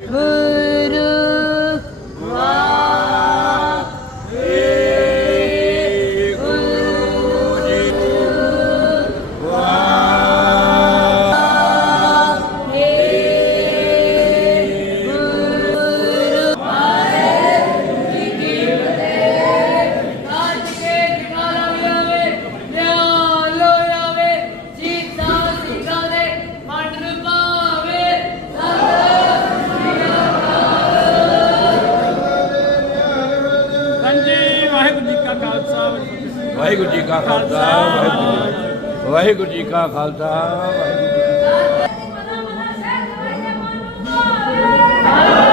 Woo! Waheguru ji ਕਾ ਖਾਲਸਾ, ਵਾਹਿਗੁਰੂ ਜੀ ਕਾ ਖਾਲਸਾ, ਵਾਹਿਗੁਰੂ ਜੀ ਕਾ ਖਾਲਸਾ, ਵਾਹਿਗੁਰੂ ਜੀ ਕੀ ਫਤਿਹ।